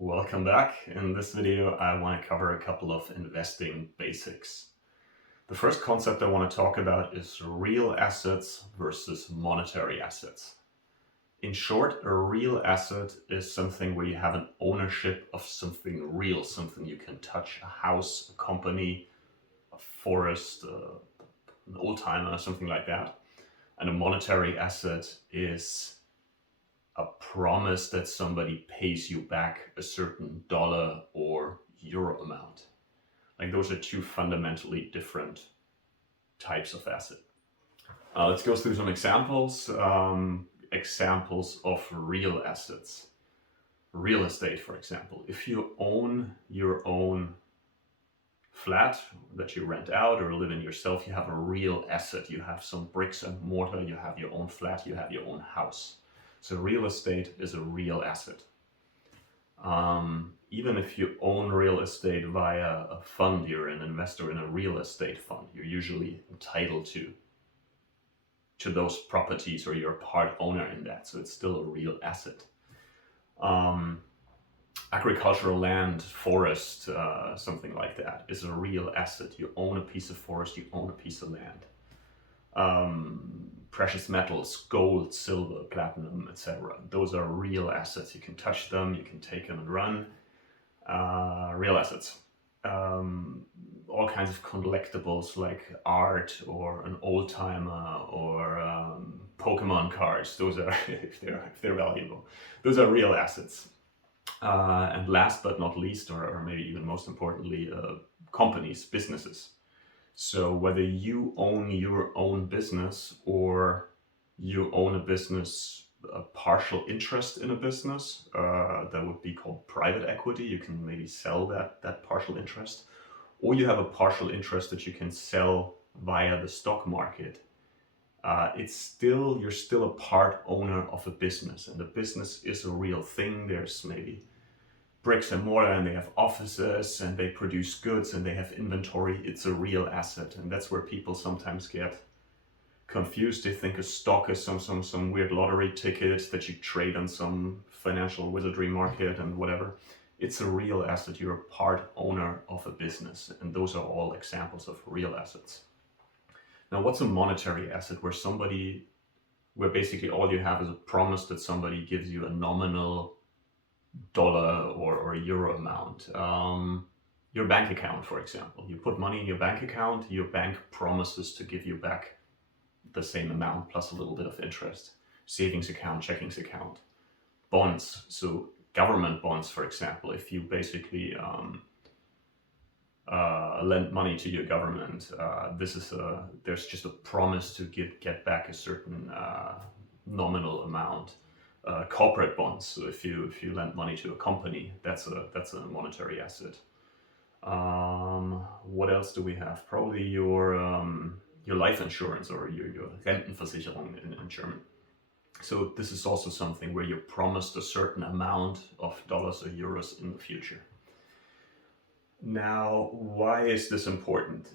Welcome back. In this video, I want to cover a couple of investing basics. The first concept I want to talk about is real assets versus monetary assets. In short, a real asset is something where you have an ownership of something real, something you can touch, a house, a company, a forest, an old timer, something like that. And a monetary asset is a promise that somebody pays you back a certain dollar or euro amount. Like those are two fundamentally different types of asset. Let's go through some examples. Examples of real assets. Real estate, for example. If you own your own flat that you rent out or live in yourself, you have a real asset. You have some bricks and mortar, you have your own flat, you have your own house. So real estate is a real asset. Even if you own real estate via a fund, you're an investor in a real estate fund, you're usually entitled to those properties, or you're a part owner in that, so it's still a real asset. Agricultural land, forest, something like that is a real asset. You own a piece of forest, you own a piece of land. Precious metals, gold, silver, platinum, etc. Those are real assets. You can touch them, you can take them and run. Real assets. All kinds of collectibles like art or an old timer or Pokemon cards. Those are, if they're valuable, those are real assets. And last but not least, or maybe even most importantly, companies, businesses. So whether you own your own business or you own a business, a partial interest in a business, that would be called private equity. You can maybe sell that partial interest, or you have a partial interest that you can sell via the stock market. You're still a part owner of a business, and the business is a real thing. There's maybe bricks and mortar, and they have offices, and they produce goods, and they have inventory. It's a real asset, and that's where people sometimes get confused. They think a stock is some weird lottery ticket that you trade on some financial wizardry market and whatever. It's a real asset. You're a part owner of a business, and those are all examples of real assets. Now, what's a monetary asset? Where basically all you have is a promise that somebody gives you a nominal dollar or euro amount. Your bank account, for example. You put money in your bank account, your bank promises to give you back the same amount plus a little bit of interest. Savings account, checkings account. Bonds, so government bonds, for example. If you basically lend money to your government, there's just a promise to get back a certain nominal amount. Corporate bonds. So if you lend money to a company, that's a monetary asset. What else do we have? Probably your life insurance, or your Rentenversicherung in German. So this is also something where you're promised a certain amount of dollars or euros in the future. Now, why is this important?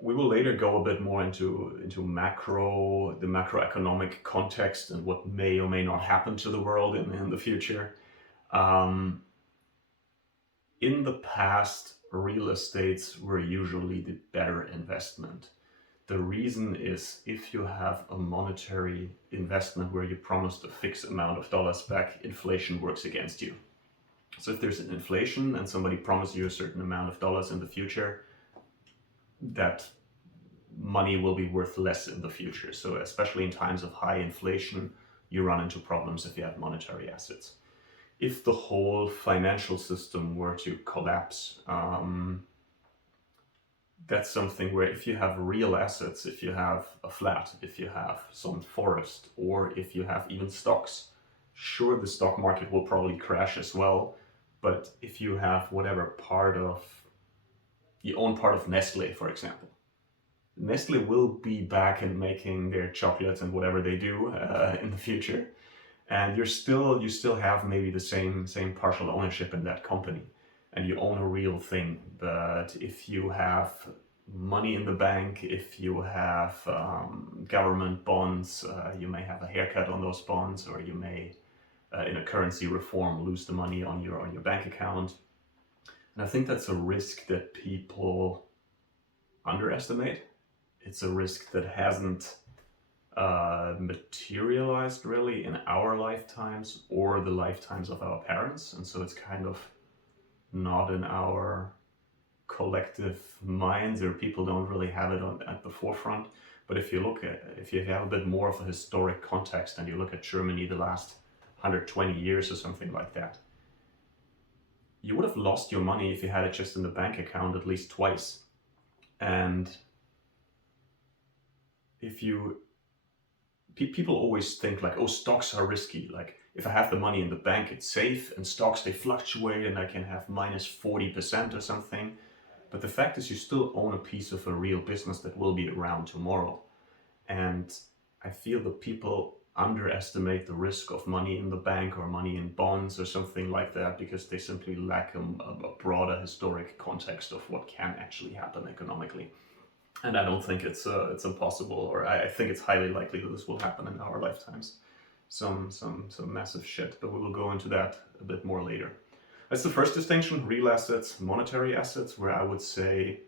We will later go a bit more into the macroeconomic context and what may or may not happen to the world in the future. In the past, real estates were usually the better investment. The reason is, if you have a monetary investment where you promised a fixed amount of dollars back, inflation works against you. So if there's an inflation and somebody promises you a certain amount of dollars in the future, that money will be worth less in the future. So especially in times of high inflation, you run into problems if you have monetary assets. If the whole financial system were to collapse, that's something where if you have real assets, if you have a flat, if you have some forest, or if you have even stocks, sure, the stock market will probably crash as well. But if you have you own part of Nestle, for example, Nestle will be back and making their chocolates and whatever they do in the future, and you still have maybe the same partial ownership in that company, and you own a real thing. But if you have money in the bank, if you have government bonds, you may have a haircut on those bonds, or you may in a currency reform, lose the money on your bank account. And I think that's a risk that people underestimate. It's a risk that hasn't materialized really in our lifetimes or the lifetimes of our parents, and so it's kind of not in our collective minds, or people don't really have it at the forefront. But if you have a bit more of a historic context and you look at Germany the last 120 years or something like that, you would have lost your money if you had it just in the bank account at least twice. And people always think like, oh, stocks are risky. Like if I have the money in the bank, it's safe, and stocks, they fluctuate and I can have minus 40% or something. But the fact is you still own a piece of a real business that will be around tomorrow. And I feel that people underestimate the risk of money in the bank or money in bonds or something like that because they simply lack a broader historic context of what can actually happen economically. And I don't think it's impossible, or I think it's highly likely that this will happen in our lifetimes. Some massive shit, but we will go into that a bit more later. That's the first distinction: real assets, monetary assets, where I would say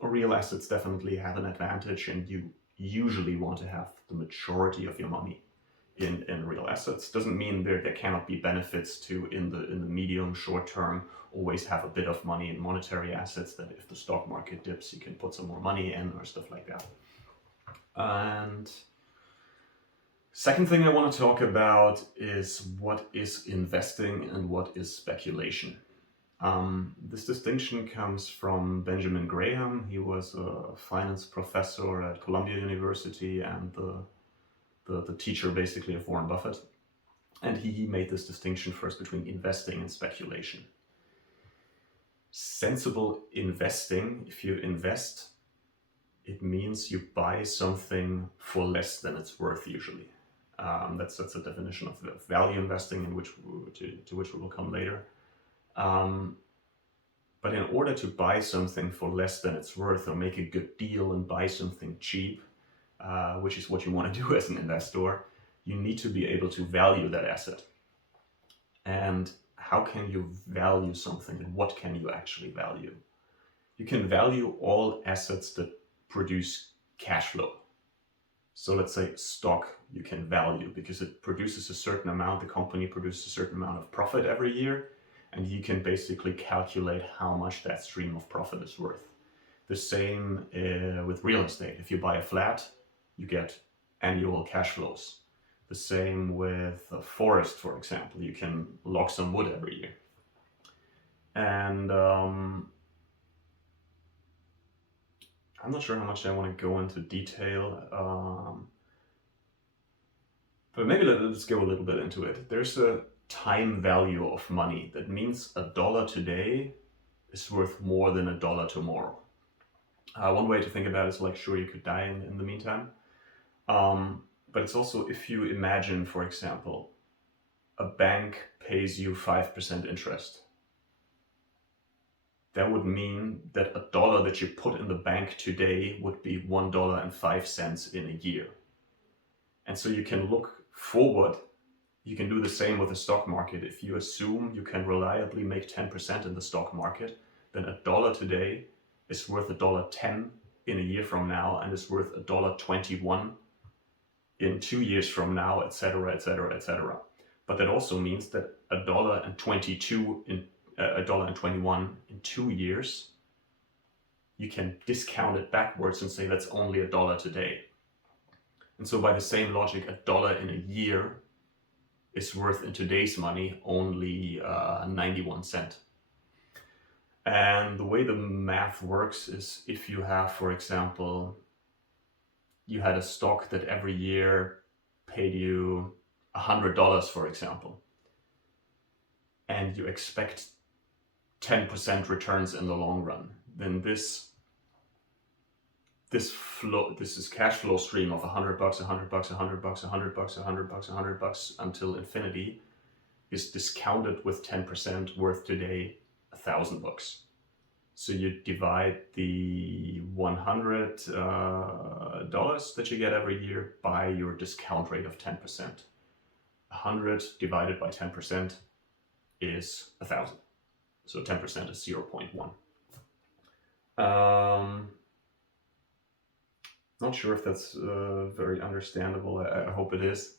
real assets definitely have an advantage, and you usually want to have the majority of your money in real assets. Doesn't mean there cannot be benefits to, in the medium short term, always have a bit of money in monetary assets, that if the stock market dips, you can put some more money in or stuff like that. And second thing I want to talk about is what is investing and what is speculation. This distinction comes from Benjamin Graham. He was a finance professor at Columbia University and the teacher basically of Warren Buffett. And he made this distinction first between investing and speculation. Sensible investing, if you invest, it means you buy something for less than it's worth usually. That's a definition of value investing, to which we will come later. But in order to buy something for less than it's worth, or make a good deal and buy something cheap, which is what you want to do as an investor, you need to be able to value that asset. And how can you value something, and what can you actually value? You can value all assets that produce cash flow. So let's say stock you can value because it produces a certain amount, the company produces a certain amount of profit every year, and you can basically calculate how much that stream of profit is worth. The same with real estate. If you buy a flat, you get annual cash flows. The same with a forest, for example. You can log some wood every year. And I'm not sure how much I want to go into detail, but maybe let's go a little bit into it. There's a time value of money. That means $1 today is worth more than $1 tomorrow. One way to think about it is like, sure, you could die in the meantime. But it's also, if you imagine, for example, a bank pays you 5% interest. That would mean that $1 that you put in the bank today would be $1.05 in a year. And so you can look forward. You can do the same with the stock market. If you assume you can reliably make 10% in the stock market, then $1 today is worth $1.10 in a year from now, and is worth $1.21 in 2 years from now, etc., etc., etc. But that also means that $1.22 in $1.21 in 2 years, you can discount it backwards and say that's only $1 today. And so by the same logic, $1 in a year is worth in today's money only 91 cents. And the way the math works is, if you have, for example, you had a stock that every year paid you $100, for example, and you expect 10% returns in the long run, then this is cash flow stream of $100, $100, $100, $100, $100, $100 until infinity is discounted with 10% worth today $1,000. So you divide the $100 that you get every year by your discount rate of 10%. 100 divided by 10% is 1,000. So 10% is 0.1. Not sure if that's very understandable. I hope it is.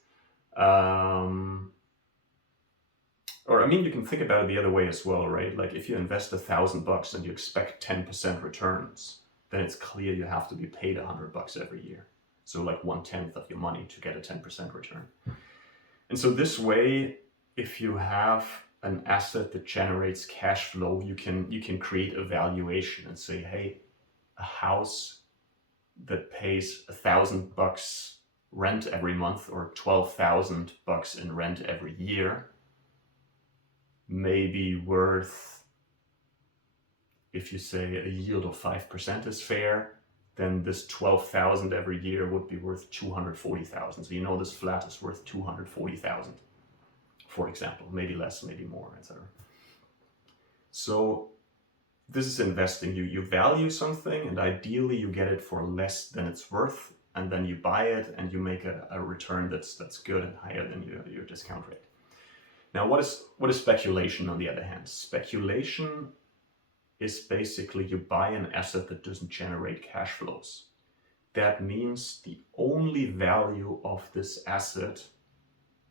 Or I mean, you can think about it the other way as well, right? Like if you invest $1,000 and you expect 10% returns, then it's clear you have to be paid $100 every year. So like 1/10 of your money to get a 10% return. And so this way, if you have an asset that generates cash flow, you can create a valuation and say, hey, a house that pays $1,000 rent every month or $12,000 in rent every year may be worth, if you say a yield of 5% is fair, then this 12,000 every year would be worth 240,000. So you know this flat is worth 240,000, for example, maybe less, maybe more, etc. So this is investing. You value something, and ideally you get it for less than it's worth, and then you buy it and you make a return that's good and higher than your discount rate. Now, what is speculation on the other hand? Speculation is basically you buy an asset that doesn't generate cash flows. That means the only value of this asset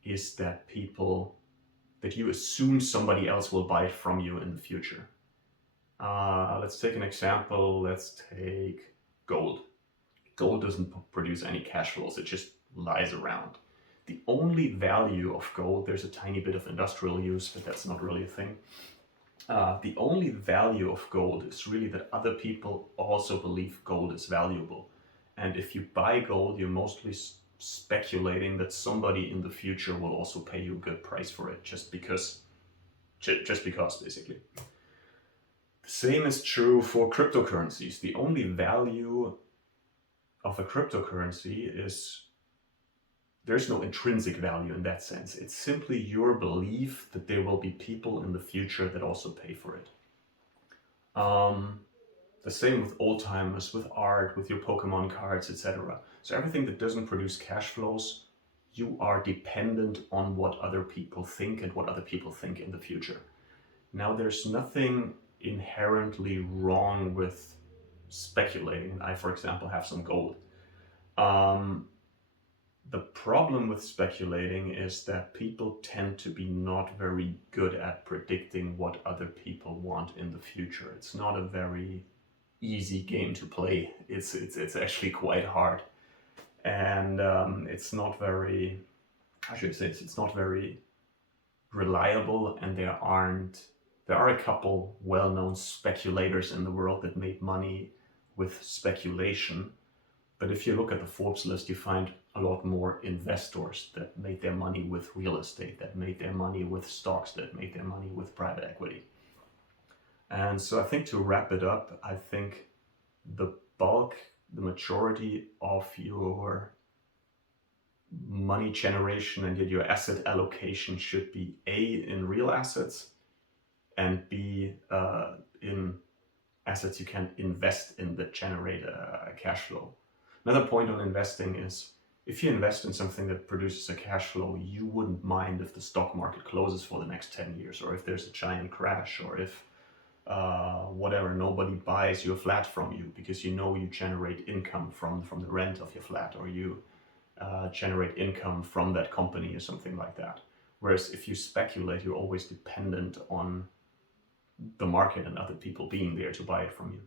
is that you assume somebody else will buy it from you in the future. Let's take an example. Let's take gold. Gold doesn't produce any cash flows. It just lies around. The only value of gold, there's a tiny bit of industrial use, but that's not really a thing. The only value of gold is really that other people also believe gold is valuable. And if you buy gold, you're mostly speculating that somebody in the future will also pay you a good price for it, just because basically. The same is true for cryptocurrencies. The only value of a cryptocurrency is there's no intrinsic value in that sense. It's simply your belief that there will be people in the future that also pay for it. The same with old timers, with art, with your Pokemon cards, etc. So everything that doesn't produce cash flows, you are dependent on what other people think and what other people think in the future. Now, there's nothing inherently wrong with speculating. I, for example, have some gold. The problem with speculating is that people tend to be not very good at predicting what other people want in the future. It's not a very easy game to play. It's actually quite hard, and it's not very, it's not very reliable. And there are a couple well-known speculators in the world that made money with speculation. But if you look at the Forbes list, you find a lot more investors that made their money with real estate, that made their money with stocks, that made their money with private equity. And so I think to wrap it up, I think the majority of your money generation and your asset allocation should be A, in real assets, and B, in assets you can invest in that generate a cash flow. Another point on investing is if you invest in something that produces a cash flow, you wouldn't mind if the stock market closes for the next 10 years, or if there's a giant crash, or if nobody buys your flat from you, because you know you generate income from the rent of your flat, or you generate income from that company or something like that. Whereas if you speculate, you're always dependent on the market and other people being there to buy it from you.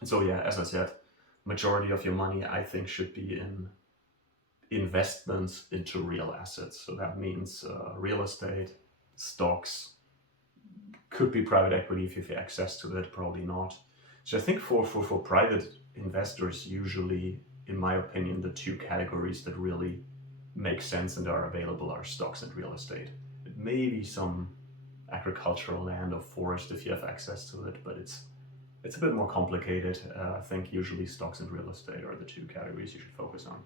And so yeah, as I said, majority of your money, I think, should be in investments into real assets. So that means real estate, stocks, could be private equity if you have access to it, probably not. So I think for private investors, usually, in my opinion, the two categories that really make sense and are available are stocks and real estate. It may be some agricultural land or forest if you have access to it, but it's a bit more complicated. I think usually stocks and real estate are the two categories you should focus on.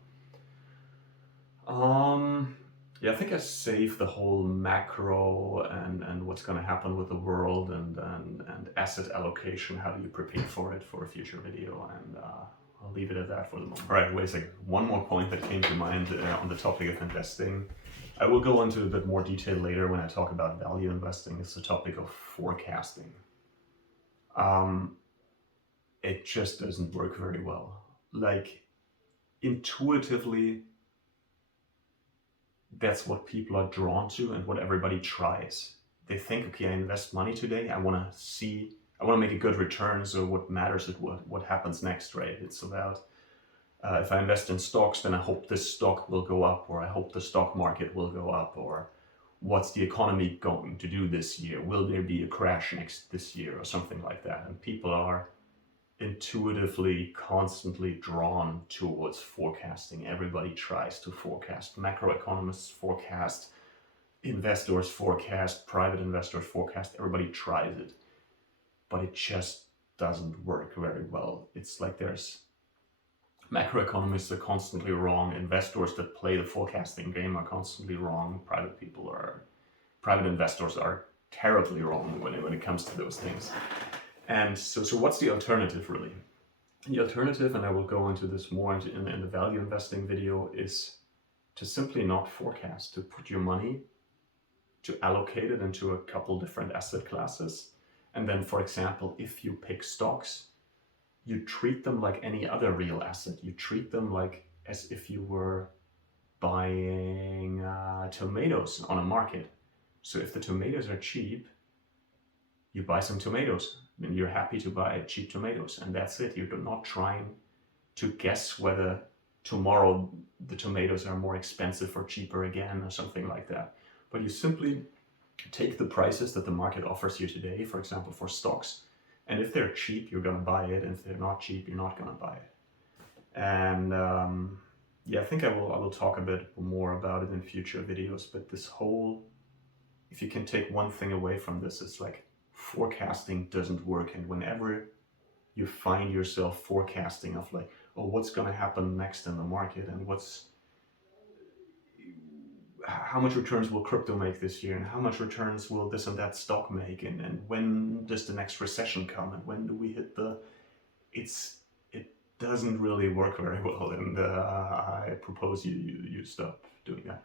Yeah, I think I saved the whole macro and what's going to happen with the world and asset allocation. How do you prepare for it for a future video? And I'll leave it at that for the moment. All right, wait a second. One more point that came to mind on the topic of investing. I will go into a bit more detail later when I talk about value investing. It's the topic of forecasting. It just doesn't work very well. Like, intuitively, that's what people are drawn to and what everybody tries. They think, okay, I invest money today. I want to make a good return. So what matters is what happens next, right? It's about if I invest in stocks, then I hope this stock will go up, or I hope the stock market will go up, or what's the economy going to do this year? Will there be a crash this year, or something like that? And people are intuitively constantly drawn towards forecasting. Everybody tries to forecast. Macroeconomists forecast, investors forecast, private investors forecast. Everybody tries it, but it just doesn't work very well. It's like there's macroeconomists are constantly wrong. Investors that play the forecasting game are constantly wrong. Private investors are terribly wrong when it comes to those things. And so what's the alternative, really? The alternative, and I will go into this more in the value investing video, is to simply not forecast, to put your money, to allocate it into a couple different asset classes. And then, for example, if you pick stocks, you treat them like any other real asset. You treat them like as if you were buying tomatoes on a market. So if the tomatoes are cheap, you buy some tomatoes, and you're happy to buy cheap tomatoes, and that's it. You're not trying to guess whether tomorrow the tomatoes are more expensive or cheaper again, or something like that. But you simply take the prices that the market offers you today, for example, for stocks, and if they're cheap, you're going to buy it, and if they're not cheap, you're not going to buy it. And yeah, I think I will talk a bit more about it in future videos, but this whole, if you can take one thing away from this, it's like forecasting doesn't work. And whenever you find yourself forecasting of like, oh, what's going to happen next in the market, and how much returns will crypto make this year, and how much returns will this and that stock make, and when does the next recession come, and when do we hit it doesn't really work very well, and I propose you stop doing that.